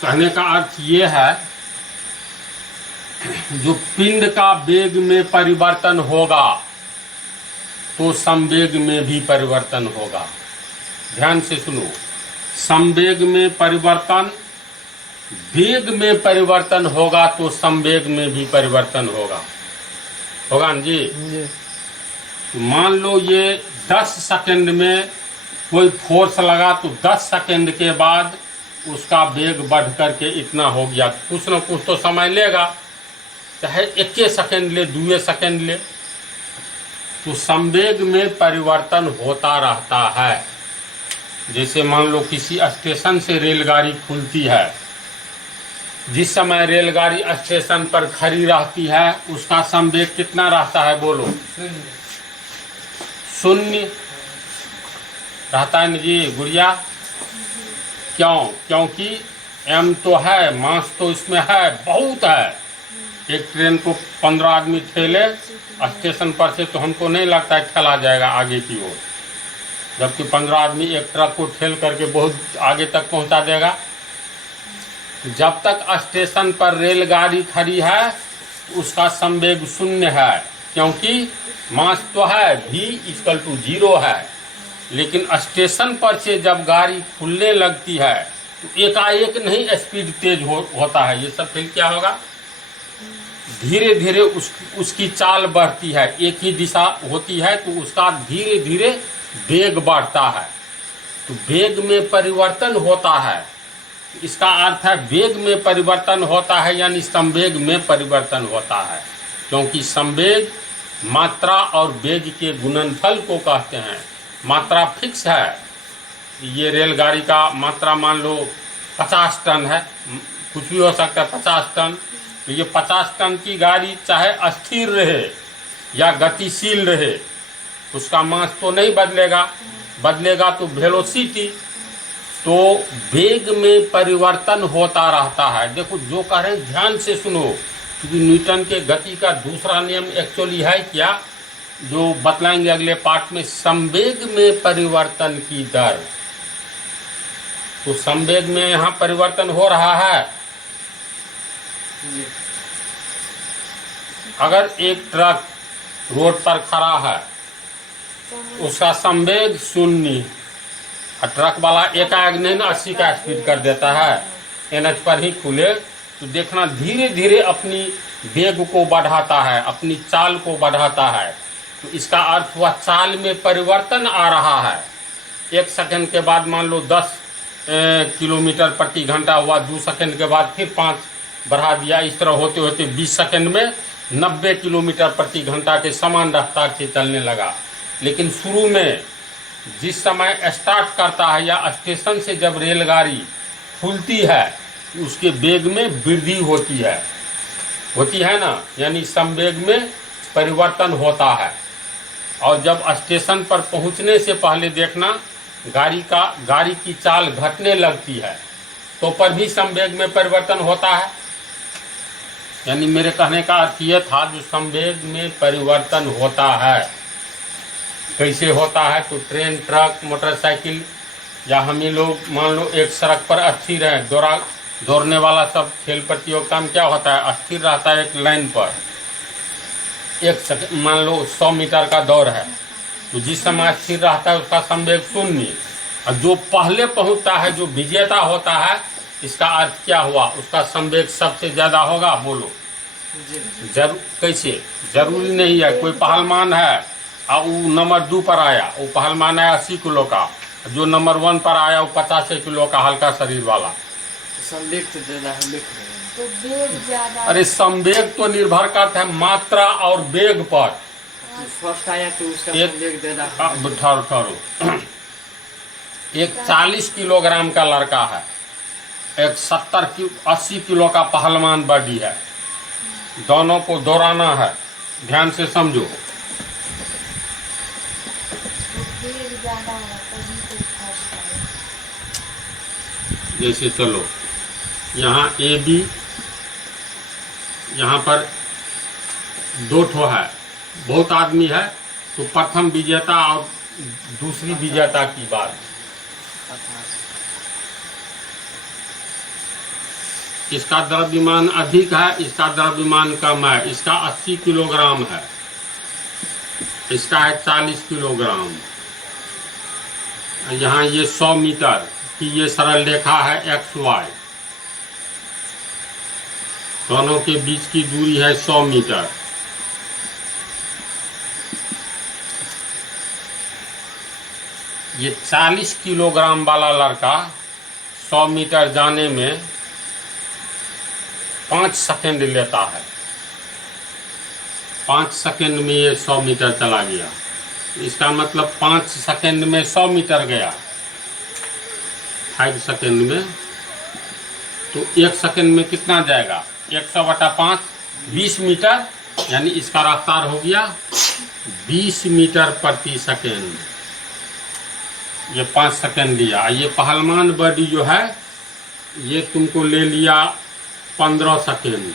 कहने का अर्थ ये है, जो पिंड का वेग में परिवर्तन होगा तो संवेग में भी परिवर्तन होगा। ध्यान से सुनो, संवेग में परिवर्तन, वेग में परिवर्तन होगा तो संवेग में भी परिवर्तन होगा, होगा ना जी? मान लो ये 10 सेकंड में कोई फोर्स लगा तो 10 सेकंड के बाद उसका वेग बढ़ करके इतना हो गया, कुछ न कुछ तो समय लेगा, चाहे 1 सेकंड ले 2 सेकंड ले, तो संवेग में परिवर्तन होता रहता है। जैसे मान लो किसी स्टेशन से रेलगाड़ी खुलती है, जिस समय रेलगाड़ी स्टेशन पर खड़ी रहती है उसका संवेग कितना रहता है बोलो? 0 रहता है ना जी गुड़िया? क्यों? क्योंकि m तो है, मास तो इसमें है, बहुत है। एक ट्रेन को 15 आदमी ठेले स्टेशन पर से तो हमको नहीं लगता है ठेला जाएगा आगे की ओर, जबकि 15 आदमी एक ट्रक को ठेल करके बहुत आगे तक पहुंचा देगा। जब तक स्टेशन पर रेलगाड़ी खड़ी है उसका संवेग 0 है, क्योंकि मास तो है, v=0 है, लेकिन स्टेशन पर से जब गाड़ी खुलने लगती है तो एकाएक नहीं स्पीड तेज होता है, ये सब फिर क्या होगा? धीरे धीरे उसकी चाल बढ़ती है, एक ही दिशा होती है तो उसका धीरे धीरे वेग बढ़ता है, तो वेग में परिवर्तन होता है। इसका अर्थ है वेग में परिवर्तन होता है यानी संवेग में परिवर्तन होता है, क्योंकि संवेग मात्रा और वेग के गुणनफल को कहते हैं। मात्रा फिक्स है, ये रेलगाड़ी का मात्रा मान लो 50 टन है, कुछ भी हो सकता है 50 टन, तो ये 50 टन की गाड़ी चाहे स्थिर रहे या गतिशील रहे उसका मास तो नहीं बदलेगा, बदलेगा तो वेलोसिटी, तो वेग में परिवर्तन होता रहता है। देखो जो कह रहे हैं ध्यान से सुनो, क्योंकि न्यूटन के गति का दूसरा नियम एक्चुअली है क्या, जो बतलाएंगे अगले पार्ट में, संवेग में परिवर्तन की दर। तो संवेग में यहाँ परिवर्तन हो रहा है। अगर एक ट्रक रोड पर खड़ा है उसका संवेग 0, और ट्रक वाला एकाएक नहीं ना 80 का स्पीड कर देता है, एनएच पर ही खुले, तो देखना धीरे धीरे अपनी वेग को बढ़ाता है, अपनी चाल को बढ़ाता है, तो इसका अर्थ हुआ चाल में परिवर्तन आ रहा है। 1 सेकंड के बाद मान लो 10 किलोमीटर प्रति घंटा हुआ, 2 सेकंड के बाद फिर 5 बढ़ा दिया, इस तरह होते होते 20 सेकंड में 90 किलोमीटर प्रति घंटा के समान रफ्तार से चलने लगा। लेकिन शुरू में जिस समय स्टार्ट करता है या स्टेशन से जब रेलगाड़ी खुलती है उसके वेग में वृद्धि होती है ना, यानी संवेग में परिवर्तन होता है। और जब स्टेशन पर पहुंचने से पहले देखना गाड़ी की चाल घटने लगती है तो पर भी संवेग में परिवर्तन होता है। यानी मेरे कहने का अर्थ ये था, जो संवेग में परिवर्तन होता है, कैसे होता है? तो ट्रेन, ट्रक, मोटरसाइकिल या हम ही लोग मान लो एक सड़क पर स्थिर हैं, दौड़ने वाला सब खेल प्रतियोगिता में क्या होता है? स्थिर रहता है एक लाइन पर। मान लो 100 मीटर का दौड़ है, तो जिस समय स्थिर रहता है उसका संवेग 0, और जो पहले पहुंचता है, जो विजेता होता है, इसका अर्थ क्या हुआ? उसका संवेग सबसे ज्यादा होगा। बोलो कैसे? जरूरी नहीं है। कोई पहलवान है और वो नंबर 2 पर आया, वो पहलवान है 80 किलो का, जो नंबर 1 पर आया वो 50 किलो का हल्का शरीर वाला। संवेग तो ज्यादा है, लिख रहे हैं। तो वेग ज्यादा। अरे संवेग तो निर्भर करता है मात्रा और वेग पर। फर्स्ट आया तो उसका संवेग ज्यादा है। ठहरो। एक 40 किलोग्राम का लड़का है, एक 80 किलो का पहलवान बॉडी है, दोनों को दौड़ाना है। ध्यान से समझो। तो वेग ज्यादा है तभी तो फर्स्ट आया। जैसे चलो यहाँ ए बी, यहाँ पर 2 ठो है, बहुत आदमी है, तो प्रथम विजेता और दूसरी विजेता की बात। इसका द्रव्यमान अधिक है, इसका द्रव्यमान कम है। इसका 80 किलोग्राम है, इसका है 40 किलोग्राम। यहाँ ये 100 मीटर की ये सरल रेखा है XY, दोनों के बीच की दूरी है 100 मीटर। ये 40 किलोग्राम वाला लड़का 100 मीटर जाने में 5 सेकंड लेता है। 5 सेकंड में ये 100 मीटर चला गया। इसका मतलब 5 सेकंड में 100 मीटर गया। 5 सेकंड में, तो 1 सेकंड में कितना जाएगा? 100/5 20 मीटर, यानी इसका रफ्तार हो गया 20 मीटर प्रति सेकंड। ये 5 सेकंड लिया। ये पहलवान बॉडी जो है, ये तुमको ले लिया 15 सेकंड।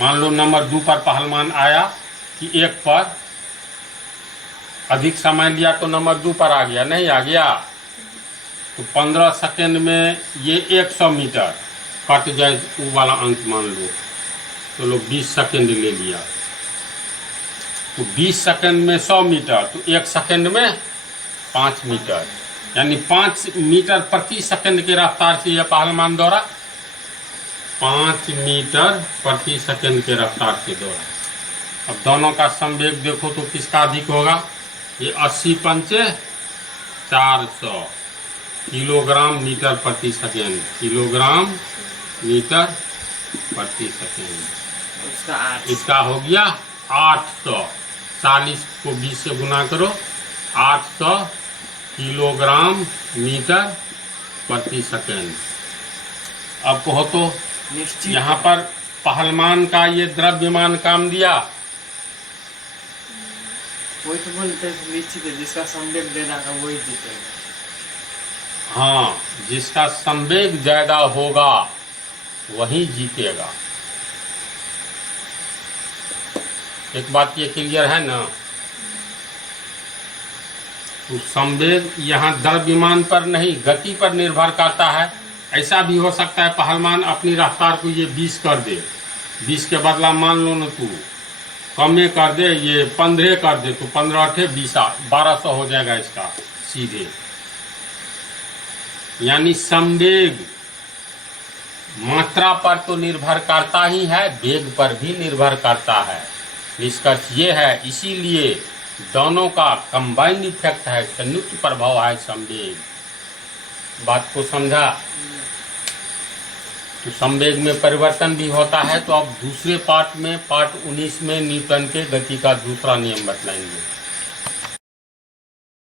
मान लो नंबर 2 पर पहलवान आया कि 1 पर अधिक समय लिया तो नंबर 2 पर आ गया, नहीं आ गया? तो 15 सेकंड में ये 100 मीटर कट जाए, वो वाला अंक मान लो, तो लोग 20 सेकंड ले लिया। तो 20 सेकंड में 100 मीटर, तो 1 सेकंड में 5 मीटर, यानी 5 मीटर प्रति सेकंड के रफ्तार से यह पहलवान दौड़ा। 5 मीटर प्रति सेकंड के रफ्तार से दौड़ा। अब दोनों का संवेग देखो तो किसका अधिक होगा? ये 80 पंचे 400 किलोग्राम मीटर प्रति सेकंड, किलोग्राम मीटर प्रति सेकंड। इसका हो गया 800। 40 को 20 से गुना करो, 800 किलोग्राम मीटर प्रति सेकंड। अब कहो तो यहाँ पर पहलवान का ये द्रव्यमान काम दिया। वही तो बोलते हैं निश्चित है, जिसका संवेग ज्यादा है वही जीतेगा। हाँ, जिसका संवेग ज्यादा होगा वही जीतेगा। एक बात ये क्लियर है ना? तो संवेग यहाँ द्रव्यमान पर नहीं, गति पर निर्भर करता है। ऐसा भी हो सकता है पहलवान अपनी रफ्तार को ये 20 कर दे, 20 के बदला मान लो न तू कमे कर दे, ये 15 कर दे, तो 15 8 20 1200 हो जाएगा इसका सीधे। यानी संवेग मात्रा पर तो निर्भर करता ही है, वेग पर भी निर्भर करता है। निष्कर्ष ये है, इसीलिए दोनों का कंबाइंड इफेक्ट है, संयुक्त प्रभाव है संवेग। बात को समझा? तो संवेग में परिवर्तन भी होता है। तो अब दूसरे पार्ट में, पार्ट 19 में न्यूटन के गति का दूसरा नियम बतलाएंगे।